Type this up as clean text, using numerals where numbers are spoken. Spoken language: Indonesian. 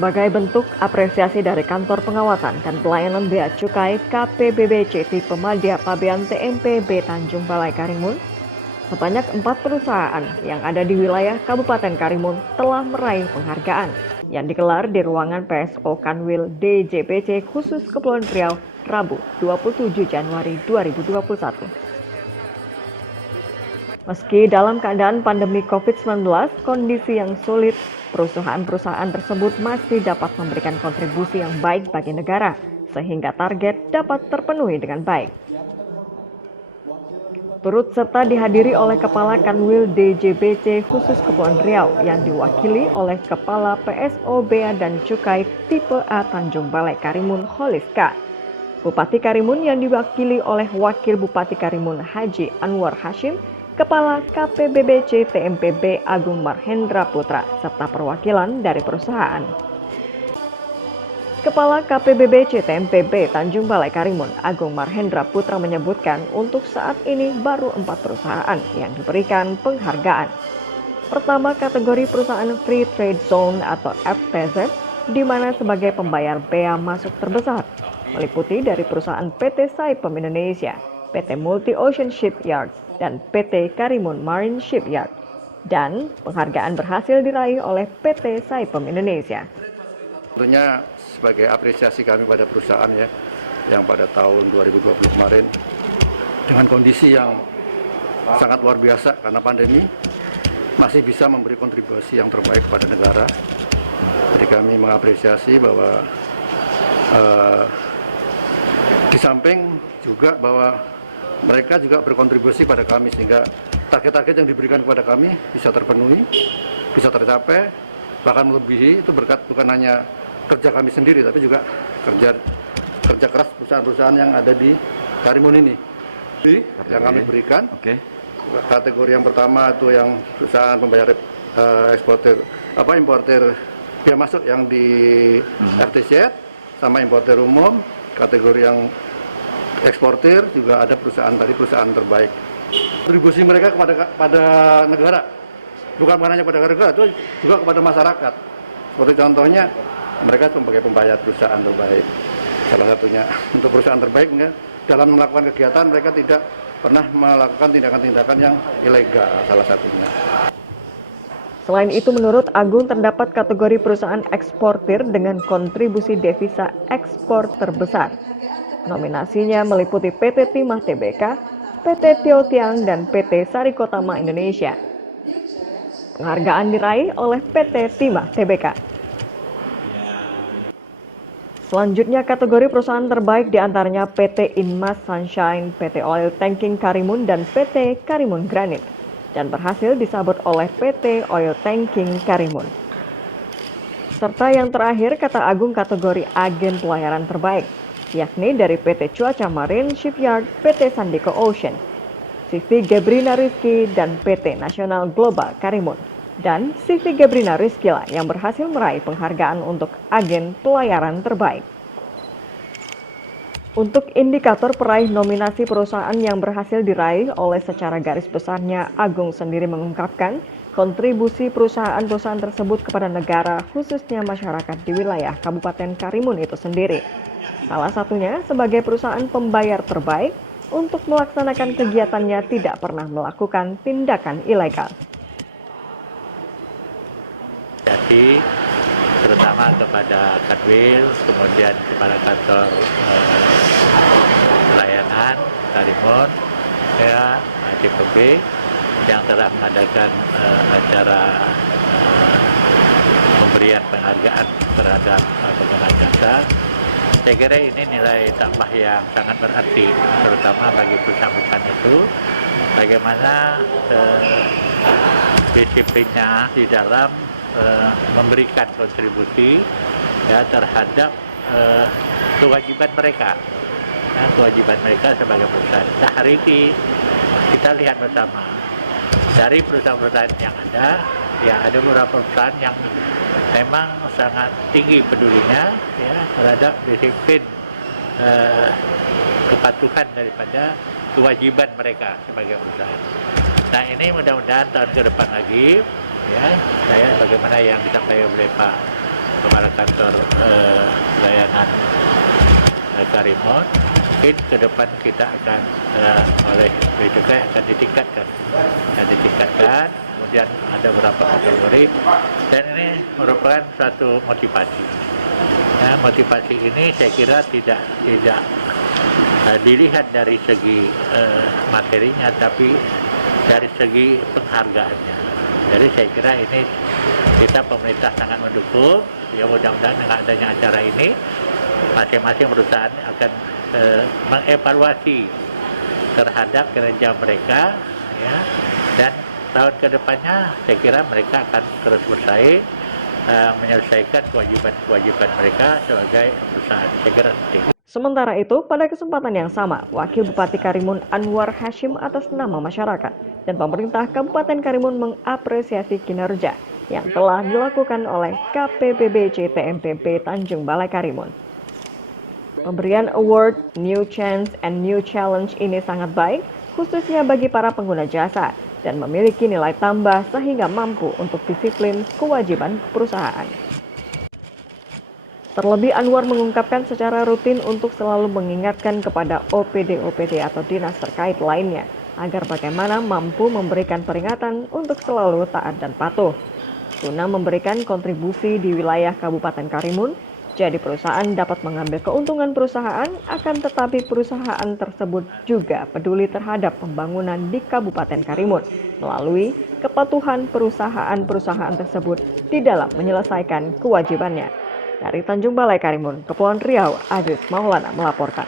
Sebagai bentuk apresiasi dari Kantor Pengawasan dan Pelayanan Bea Cukai KPBBC tipe Madya Pabean TMPB Tanjung Balai Karimun, sebanyak 4 perusahaan yang ada di wilayah Kabupaten Karimun telah meraih penghargaan yang digelar di ruangan PSO Kanwil DJBC khusus Kepulauan Riau, Rabu 27 Januari 2021. Meski dalam keadaan pandemi COVID-19, kondisi yang sulit, perusahaan-perusahaan tersebut masih dapat memberikan kontribusi yang baik bagi negara, sehingga target dapat terpenuhi dengan baik. Turut serta dihadiri oleh Kepala Kanwil DJBC khusus Kepulauan Riau yang diwakili oleh Kepala PSO Bea dan Cukai tipe A Tanjung Balai Karimun Holiska, Bupati Karimun yang diwakili oleh Wakil Bupati Karimun Haji Anwar Hashim, Kepala KPBBC TMPB Agung Marhendra Putra, serta perwakilan dari perusahaan. Kepala KPBBC TMPB Tanjung Balai Karimun Agung Marhendra Putra menyebutkan untuk saat ini baru 4 perusahaan yang diberikan penghargaan. Pertama, kategori perusahaan Free Trade Zone atau FTZ, di mana sebagai pembayar bea masuk terbesar, meliputi dari perusahaan PT Saipem Indonesia, PT Multi Ocean Shipyard, dan PT Karimun Marine Shipyard. Dan penghargaan berhasil diraih oleh PT Saipem Indonesia. Tentunya sebagai apresiasi kami pada perusahaan yang pada tahun 2020 kemarin dengan kondisi yang sangat luar biasa karena pandemi masih bisa memberi kontribusi yang terbaik kepada negara. Jadi kami mengapresiasi bahwa di samping juga bahwa mereka juga berkontribusi pada kami sehingga target-target yang diberikan kepada kami bisa terpenuhi, bisa tercapai, bahkan melebihi. Itu berkat bukan hanya kerja kami sendiri tapi juga kerja keras perusahaan-perusahaan yang ada di Karimun ini. Yang kami berikan. Kategori yang pertama itu yang perusahaan pembayar importer bea masuk yang di FTZ sama importer umum. Kategori yang eksportir juga ada perusahaan terbaik. Kontribusi mereka kepada negara, bukan hanya pada negara, itu juga kepada masyarakat. Seperti contohnya, mereka sebagai pembayar perusahaan terbaik. Salah satunya untuk perusahaan terbaik, dalam melakukan kegiatan mereka tidak pernah melakukan tindakan-tindakan yang ilegal, salah satunya. Selain itu, menurut Agung terdapat kategori perusahaan eksportir dengan kontribusi devisa ekspor terbesar. Nominasinya meliputi PT Timah Tbk, PT Tio Tiang, dan PT Sarikotama Indonesia. Penghargaan diraih oleh PT Timah Tbk. Selanjutnya, kategori perusahaan terbaik diantaranya PT Inmas Sunshine, PT Oil Tanking Karimun, dan PT Karimun Granite, dan berhasil disabot oleh PT Oil Tanking Karimun. Serta yang terakhir, kata Agung, kategori agen pelayaran terbaik, yakni dari PT Cuaca Marine Shipyard, PT Sandiko Ocean, CV Gebrina Rizky, dan PT Nasional Global Karimun. Dan CV Gebrina Rizky lah yang berhasil meraih penghargaan untuk agen pelayaran terbaik. Untuk indikator peraih nominasi perusahaan yang berhasil diraih oleh secara garis besarnya, Agung sendiri mengungkapkan kontribusi perusahaan-perusahaan tersebut kepada negara, khususnya masyarakat di wilayah Kabupaten Karimun itu sendiri. Salah satunya sebagai perusahaan pembayar terbaik untuk melaksanakan kegiatannya tidak pernah melakukan tindakan ilegal. Jadi terutama kepada Kanwil, kemudian kepada kantor pelayanan Karimun, DPB yang telah mengadakan acara pemberian penghargaan terhadap pengguna jasa. Saya kira ini nilai tambah yang sangat berarti, terutama bagi perusahaan-perusahaan itu, bagaimana disiplinnya di dalam memberikan kontribusi terhadap kewajiban mereka, kewajiban mereka sebagai perusahaan. Nah, hari ini kita lihat bersama dari perusahaan-perusahaan yang ada beberapa perusahaan yang memang sangat tinggi pedulinya terhadap disiplin kepatuhan daripada kewajiban mereka sebagai perusahaan. Nah, ini mudah-mudahan tahun ke depan lagi, saya bagaimana yang disampaikan oleh Pak kepala kantor layanan Karimun. Mungkin ke depan kita akan oleh Bea Cukai akan ditingkatkan, kemudian ada beberapa kategori, dan ini merupakan suatu motivasi. Nah, motivasi ini saya kira tidak dilihat dari segi materinya, tapi dari segi penghargaannya. Jadi saya kira ini kita pemerintah sangat mendukung. Ya, mudah-mudahan dengan adanya acara ini masing-masing perusahaan akan mengevaluasi terhadap kinerja mereka, ya, dan tahun kedepannya saya kira mereka akan terus bersaing menyelesaikan kewajiban mereka sebagai perusahaan. Saya kira penting. Sementara itu, pada kesempatan yang sama, Wakil Bupati Karimun Anwar Hashim atas nama masyarakat dan pemerintah Kabupaten Karimun mengapresiasi kinerja yang telah dilakukan oleh KPPBC TMPP Tanjung Balai Karimun. Pemberian award New Chance and New Challenge ini sangat baik, khususnya bagi para pengguna jasa, dan memiliki nilai tambah sehingga mampu untuk disiplin kewajiban perusahaan. Terlebih Anwar mengungkapkan secara rutin untuk selalu mengingatkan kepada OPD atau dinas terkait lainnya, agar bagaimana mampu memberikan peringatan untuk selalu taat dan patuh. Guna memberikan kontribusi di wilayah Kabupaten Karimun, jadi perusahaan dapat mengambil keuntungan perusahaan, akan tetapi perusahaan tersebut juga peduli terhadap pembangunan di Kabupaten Karimun melalui kepatuhan perusahaan-perusahaan tersebut di dalam menyelesaikan kewajibannya. Dari Tanjung Balai Karimun, Kepulauan Riau, Aziz Maulana melaporkan.